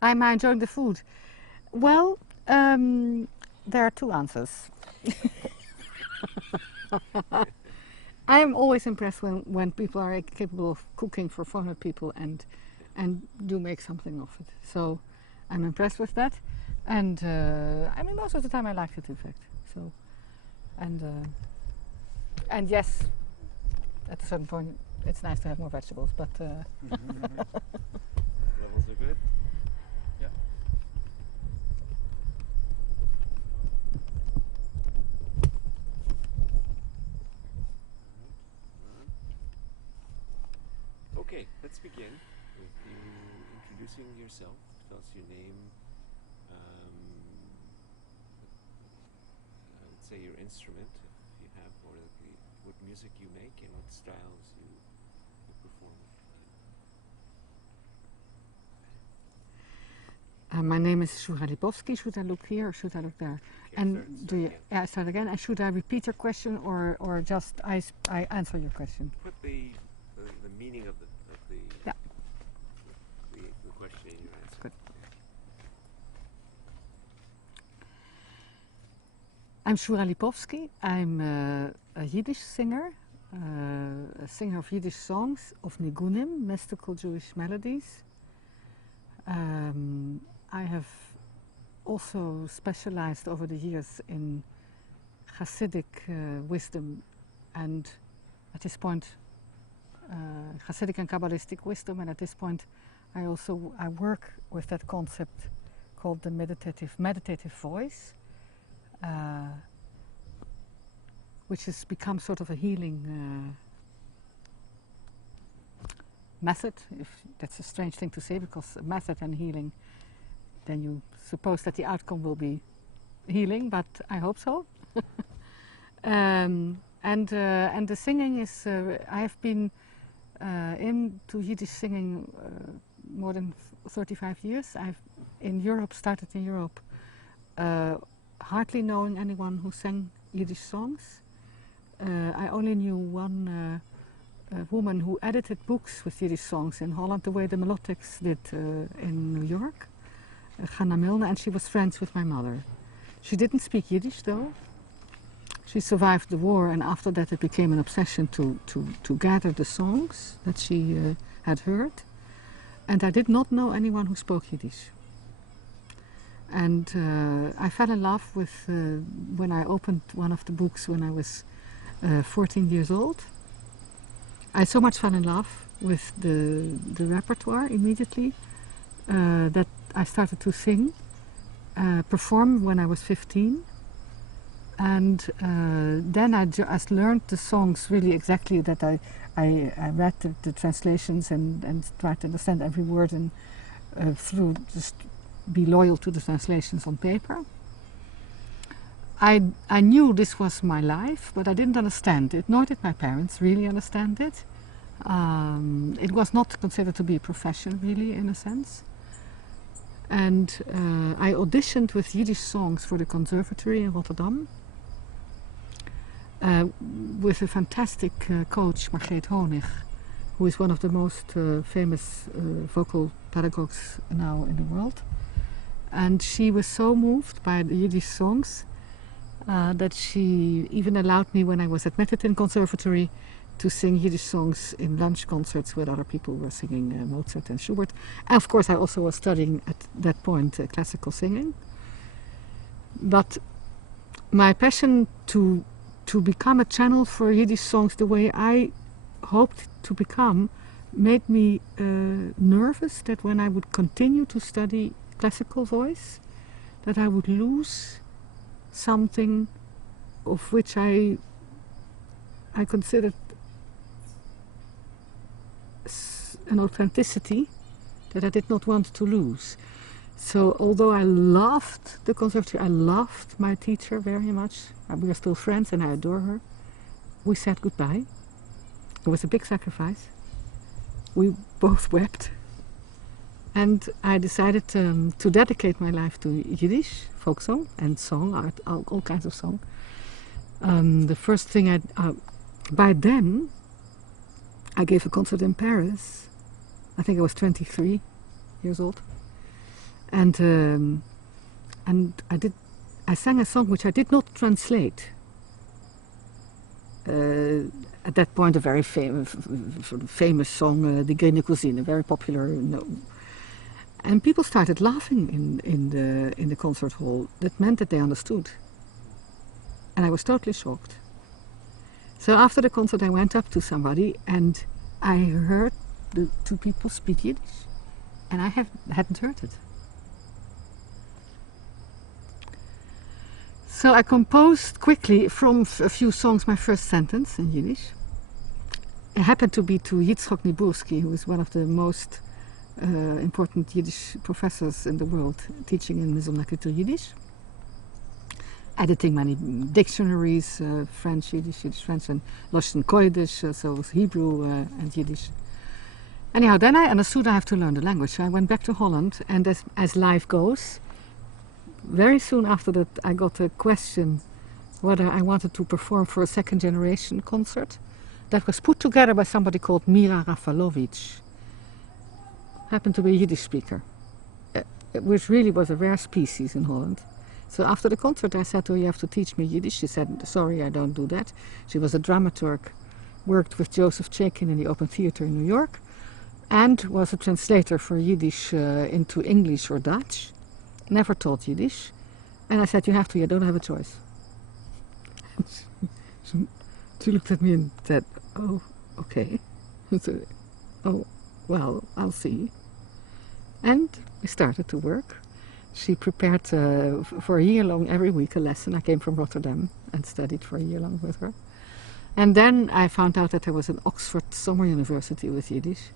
Am I enjoying the food? Well, there are two answers. I am always impressed when people are capable of cooking for 400 people and do make something of it. So I'm impressed with that. And I mean, most of the time I like it, in fact. So, and yes, at a certain point, it's nice to have more vegetables, but... Levels are good? Yeah. Okay, let's begin with you introducing yourself. Tell us your name, I would say your instrument, if you have, or what music you make and what styles you perform. My name is Shura KK. Should I look here or should I look there? Okay, And start do you? again. Yeah, start again. And should I repeat your question or just I answer your question? Put the meaning of the Yeah. the question in your answer. Good. I'm Shura KK. I'm a Yiddish singer, a singer of Yiddish songs, of nigunim, mystical Jewish melodies. I have also specialized over the years in Hasidic wisdom, and at this point Hasidic and Kabbalistic wisdom, and at this point I work with that concept called the meditative voice, which has become sort of a healing method. If that's a strange thing to say, because a method and healing, then you suppose that the outcome will be healing, but I hope so. And the singing is, I have been into Yiddish singing more than 35 years. I've started in Europe, hardly knowing anyone who sang Yiddish songs. I only knew one woman who edited books with Yiddish songs in Holland, the way the Melodics did in New York, Hanna Milne, and she was friends with my mother. She didn't speak Yiddish though. She survived the war, and after that it became an obsession to gather the songs that she had heard. And I did not know anyone who spoke Yiddish. And I fell in love with, when I opened one of the books when I was 14 years old. I so much fell in love with the repertoire immediately that I started to sing, perform when I was 15. And then I just learned the songs really exactly, that I read the translations and tried to understand every word, and through just be loyal to the translations on paper. I knew this was my life, but I didn't understand it, nor did my parents really understand it. It was not considered to be a profession, really, in a sense. And I auditioned with Yiddish songs for the conservatory in Rotterdam, with a fantastic coach, Margreet Honig, who is one of the most famous vocal pedagogues now in the world. And she was so moved by the Yiddish songs that she even allowed me, when I was admitted in conservatory, to sing Yiddish songs in lunch concerts with other people who were singing Mozart and Schubert. And of course I also was studying at that point classical singing. But my passion to become a channel for Yiddish songs the way I hoped to become made me nervous that when I would continue to study classical voice, that I would lose something of which I considered an authenticity that I did not want to lose. So although I loved the conservatory, I loved my teacher very much, we are still friends and I adore her, we said goodbye. It was a big sacrifice. We both wept. And I decided to dedicate my life to Yiddish, folk song and song, art, all kinds of song. The first thing by then, I gave a concert in Paris. I think I was 23 years old. and I sang a song which I did not translate. At that point, a very famous song, "The Grüne Cousine," very popular. And people started laughing in the concert hall. That meant that they understood, and I was totally shocked. So after the concert, I went up to somebody and I heard the two people speak Yiddish, and I hadn't heard it. So I composed quickly from a few songs my first sentence in Yiddish. It happened to be to Yitzchok Niburski, who is one of the most important Yiddish professors in the world, teaching in Museum Nakitur Yiddish, editing many dictionaries, French, Yiddish, French, and Lashon Kodesh, so Hebrew and Yiddish. Anyhow, then I understood I have to learn the language. So I went back to Holland, and as life goes, very soon after that I got a question whether I wanted to perform for a second generation concert that was put together by somebody called Mira Rafalovic. Happened to be a Yiddish speaker, which really was a rare species in Holland. So after the concert I said to her, "You have to teach me Yiddish." She said, "Sorry, I don't do that." She was a dramaturg, worked with Joseph Chaikin in the Open Theatre in New York, and was a translator for Yiddish into English or Dutch. Never taught Yiddish. And I said, "You have to, you don't have a choice." She looked at me and said, "Oh, okay." So, "Oh, well, I'll see." And we started to work. She prepared for a year long every week a lesson. I came from Rotterdam and studied for a year long with her. And then I found out that there was an Oxford Summer University with Yiddish.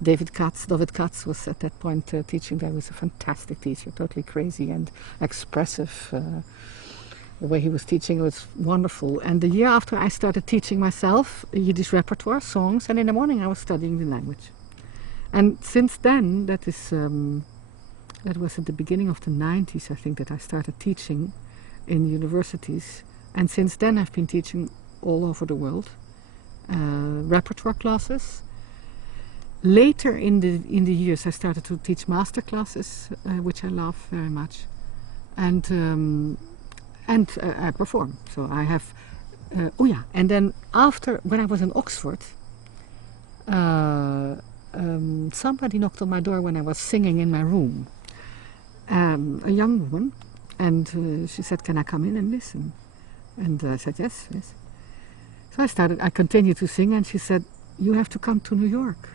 David Katz was at that point teaching there. He was a fantastic teacher, totally crazy and expressive. The way he was teaching was wonderful. And the year after I started teaching myself Yiddish repertoire, songs, and in the morning I was studying the language. And since then, that was at the beginning of the 90s, I think, that I started teaching in universities. And since then I've been teaching all over the world, repertoire classes. Later in the years, I started to teach master classes, which I love very much, and I perform. So I have, and then after, when I was in Oxford, somebody knocked on my door when I was singing in my room. A young woman, and she said, "Can I come in and listen?" And I said, "Yes, yes." So I continued to sing, and she said, "You have to come to New York."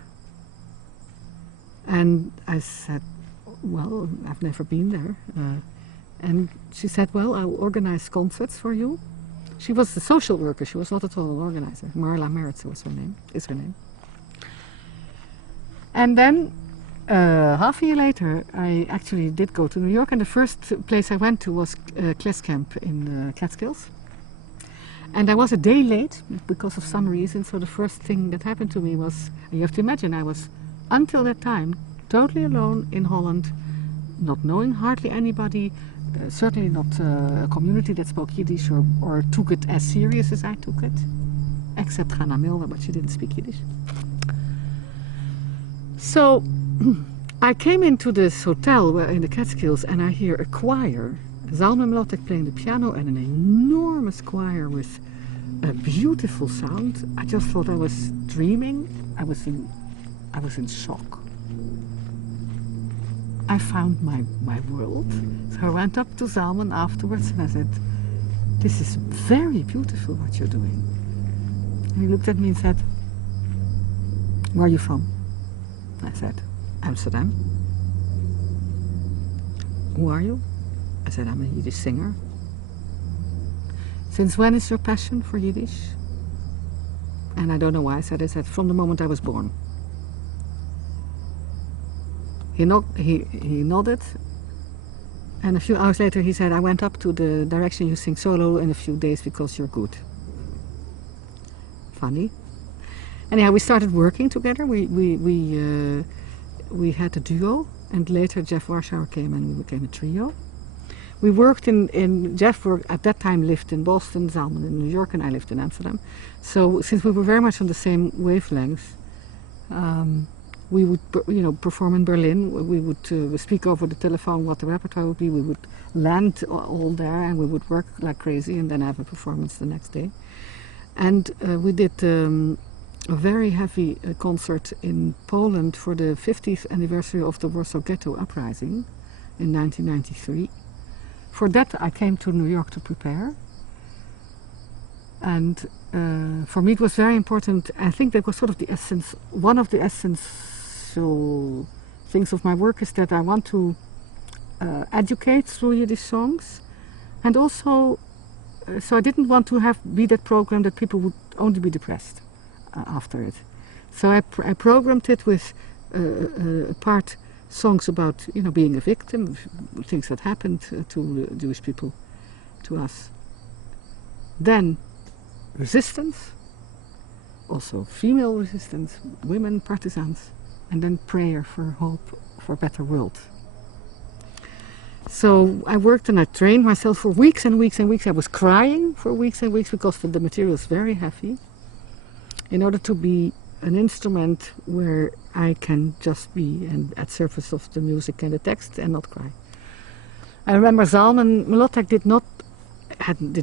And I said, "Well, I've never been there." And she said, "Well, I'll organize concerts for you." She was a social worker. She was not at all an organizer. Marla Meritz is her name. And then half a year later, I actually did go to New York, and the first place I went to was Kleskamp in Catskills. And I was a day late because of some reason, so the first thing that happened to me was, you have to imagine, I was, until that time, totally alone in Holland, not knowing hardly anybody, certainly not a community that spoke Yiddish or took it as serious as I took it, except Hannah Milner, but she didn't speak Yiddish. So I came into this hotel in the Catskills, and I hear a choir, Zalman Mlotek playing the piano, and an enormous choir with a beautiful sound. I just thought I was dreaming. I was in shock. I found my world. So I went up to Zalman afterwards and I said, "This is very beautiful what you're doing." And he looked at me and said, "Where are you from?" I said, "Amsterdam." "Who are you?" I said, "I'm a Yiddish singer." "Since when is your passion for Yiddish?" And I don't know why I said "From the moment I was born." He nodded, and a few hours later he said, "I went up to the direction you sing solo in a few days because you're good." Funny. Anyhow, we started working together. We had a duo, and later Jeff Warshauer came and we became a trio. We worked Jeff at that time lived in Boston, Zalman in New York, and I lived in Amsterdam. So since we were very much on the same wavelength, we would, perform in Berlin. We would speak over the telephone what the repertoire would be. We would land all there, and we would work like crazy, and then have a performance the next day. And we did a very heavy concert in Poland for the 50th anniversary of the Warsaw Ghetto Uprising in 1993. For that, I came to New York to prepare. And for me, it was very important. I think that was sort of the essence. One of the essential things of my work is that I want to educate through Yiddish songs, and also, so I didn't want to be that program that people would only be depressed after it. So I programmed it with part songs about being a victim, things that happened to Jewish people, to us. Then resistance, also female resistance, women partisans, and then prayer for hope for a better world. So I worked and I trained myself for weeks and weeks and weeks. I was crying for weeks and weeks because the material is very heavy, in order to be an instrument where I can just be at service of the music and the text and not cry. I remember Zalman Mlotek didn't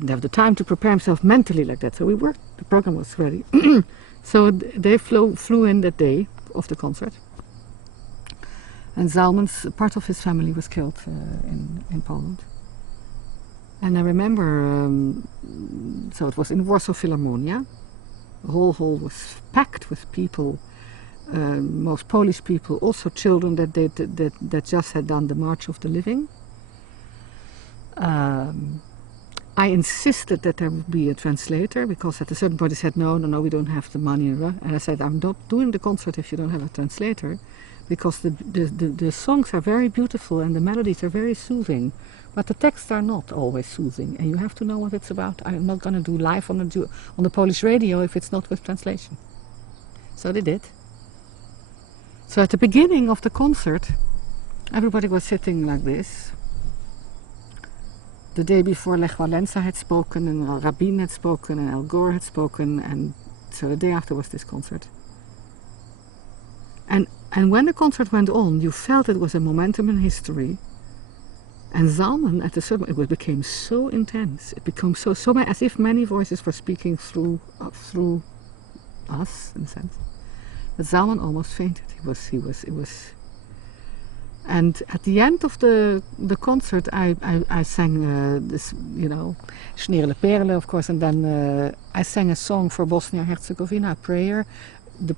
have the time to prepare himself mentally like that, so we worked, the program was ready. So they flew in that day of the concert, and Zalman's part of his family was killed in Poland. And I remember, so it was in Warsaw Philharmonia. The whole hall was packed with people, most Polish people, also children that just had done the March of the Living. I insisted that there would be a translator, because at a certain point they said, no, we don't have the money. And I said, I'm not doing the concert if you don't have a translator, because the songs are very beautiful and the melodies are very soothing, but the texts are not always soothing, and you have to know what it's about. I'm not going to do live on the Polish radio if it's not with translation. So they did. So at the beginning of the concert, everybody was sitting like this. The day before Lech Walesa had spoken, and Rabin had spoken, and Al Gore had spoken, and so the day after was this concert. And when the concert went on, you felt it was a momentum in history. And Zalman, at a certain point, it became so intense. It became so as if many voices were speaking through us, in a sense. But Zalman almost fainted. It was. And at the end of the concert, I sang this, Schneerle Perle, of course, and then I sang a song for Bosnia-Herzegovina, a prayer. The